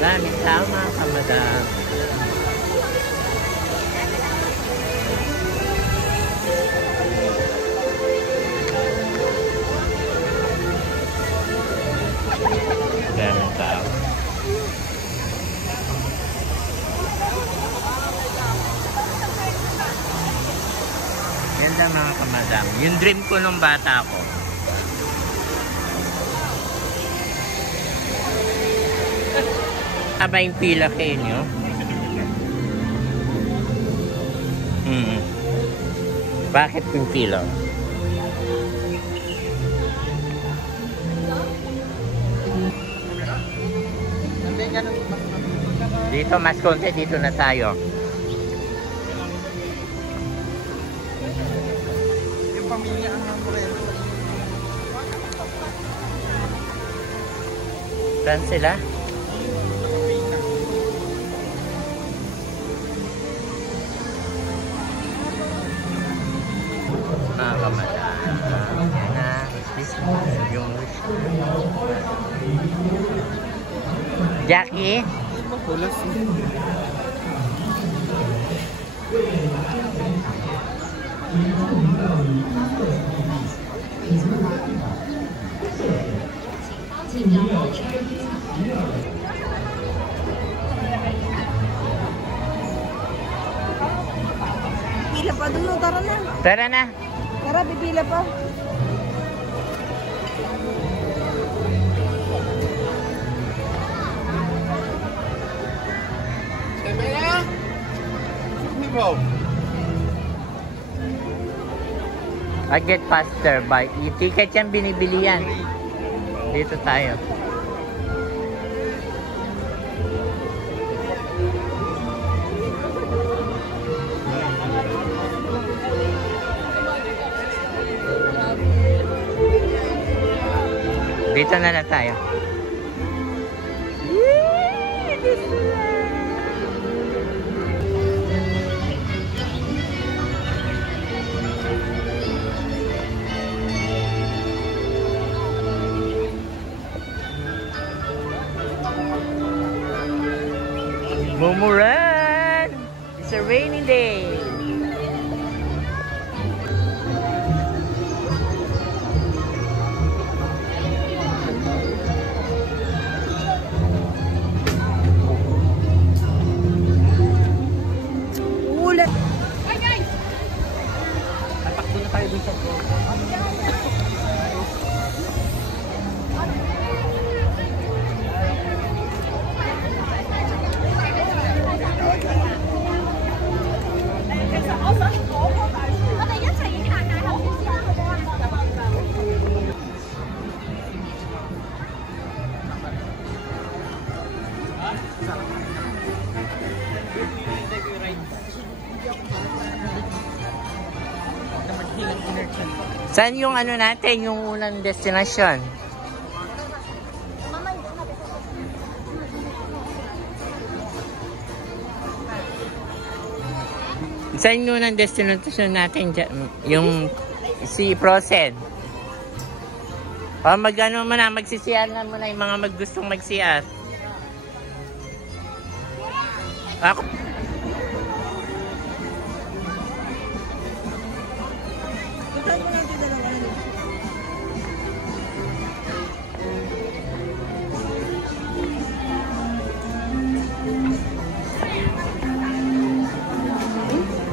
Maraming tao mga kamadam. Maraming tao. Ganda mga kamadam. Yung dream ko nung bata ko. Haba yung pila kayo nyo? Bakit yung pila? Dito mas konti, dito na tayo. Yung pamilya ang hamburger. Saan sila? Mga kamadam. Yung Jackie? Makulas. Pila pa dun, tara na. Tara na. Tara, pipila pa. I get faster by ticket yan binibili yan. Dito tayo. Dito na lang tayo. Mumuran! It's a rainy day. Ulan. Tatakbo na tayo dun sa Saan yung ano natin, yung unang destination? Saan yung unang destination natin? Yung si Prosen. O mag-ano mo na, magsisiyan na mo na yung mga gustong magsiyar. Ako.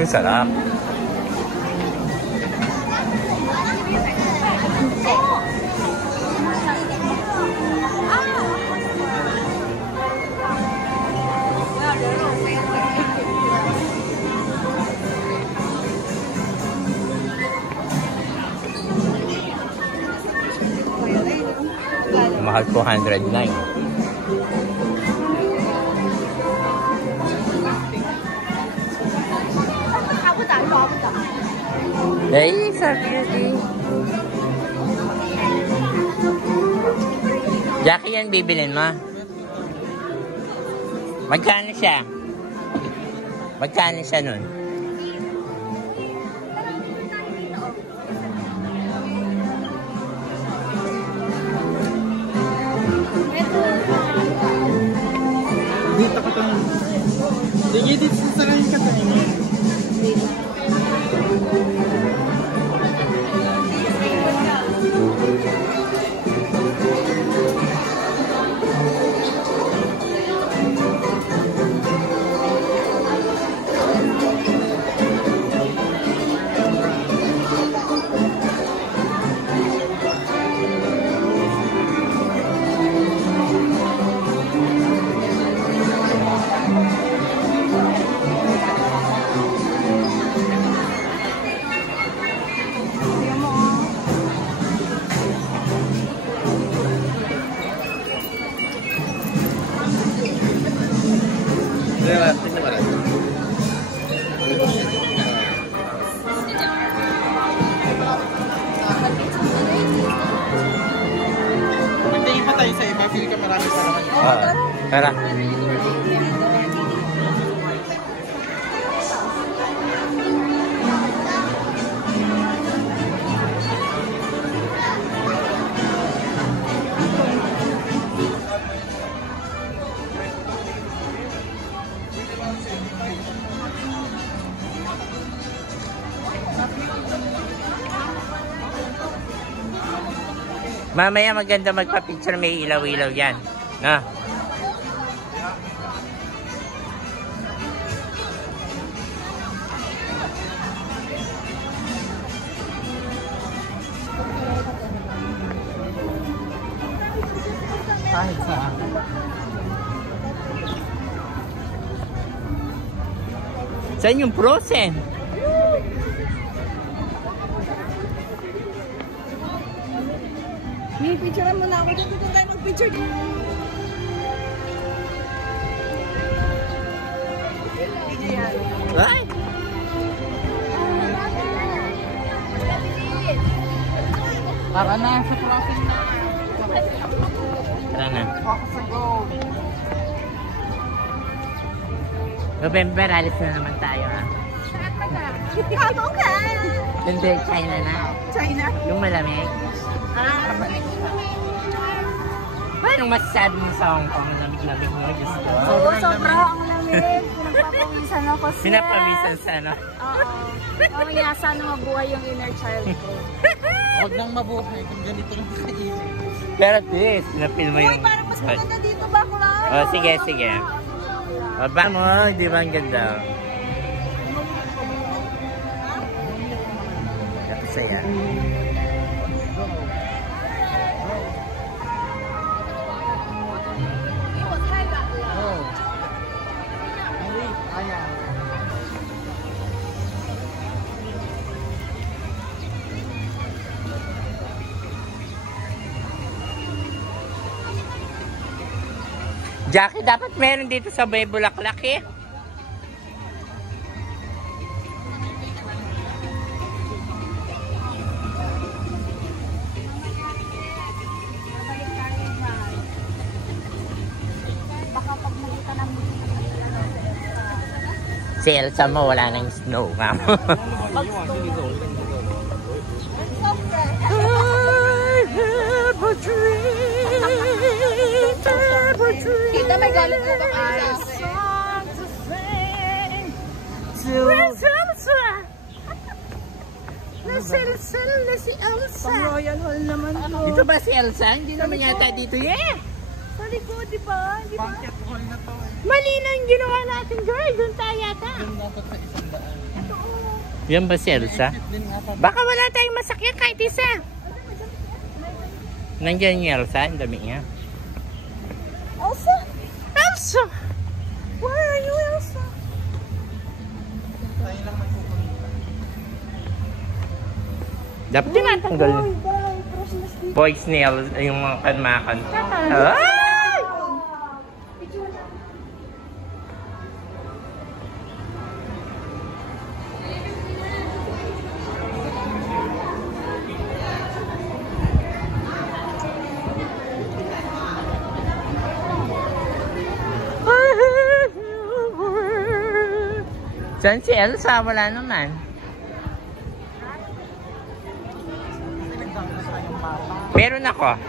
Ang sarap. Mahal 209. Ay, sabi natin. Jackie, yan bibilin mo? Magkano siya? Magkano siya nun? Dito ka tayo. Sige, dito sa kayo ka tayo. Magtingin pa tayo sa iba, feel ka marami sa naman. Tara. Mamaya maganda magpa-picture, may ilaw-ilaw yan. No? Kahit saan. Saan yung Frozen? May picturean mo na ako. Dito tayo mag-picture. Ay! Tara na sa crossing na. Tara na. Focus sa goal. November, alis na naman tayo, ha? Kamo ka! Hindi, China na. China? Yung malamig. Paano masasabi mo sa Hong Kong na lamig-lamig mo? Diyos ko. Oo, sobra ang lamig. Pinagpapawisan ako siya. Pinapawisan sa ano? Oo. Mamaya sana mabuhay yung inner child ko. Huwag nang mabuhay kung ganito lang kainin. Pero at least, pinapil mo Uy, yung... parang mas maganda dito ba ko lang? Oh, sige, sige. Baba mo, di ba ang ganda? Tapos yan. Jackie, dapat meron dito sa Bay Bulaklak eh. Baka pag makita ng Si Elsa mo, wala nang snow. Kita may galit ko bang eyes? Na si Elsa. Pang Royal Hall naman to. Dito ba si Elsa? Hindi naman yata dito eh. Sa likod, di ba? Di ba? Banquet hall na to eh. Mali na yung ginawa natin, girl. Doon tayo yata. Yung dapat sa 100. Yan ba si Elsa? Din nga pa. Baka wala tayong masakyan kahit isa. Nandiyan yung Elsa. Ang dami niya. Elsa? Elsa! Where are you, Elsa? Tayo lang magpupunta. Dapat tinatanggal. Bye, bye. Christmas Day. Boys nail, yung mga kanmakan. Ay! Saan si Elsa? Wala naman. Meron ako.